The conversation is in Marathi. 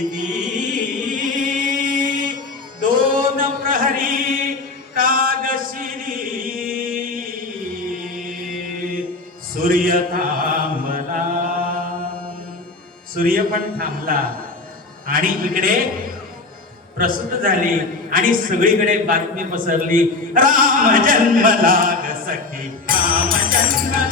किती दोन प्रहरी कागशिरी सूर्य थांबला, सूर्य पण थांबला आणि इकडे प्रसूत झाली आणि सगळीकडे बातमी पसरली, राम जन्मला ग सखी, राम जन्मला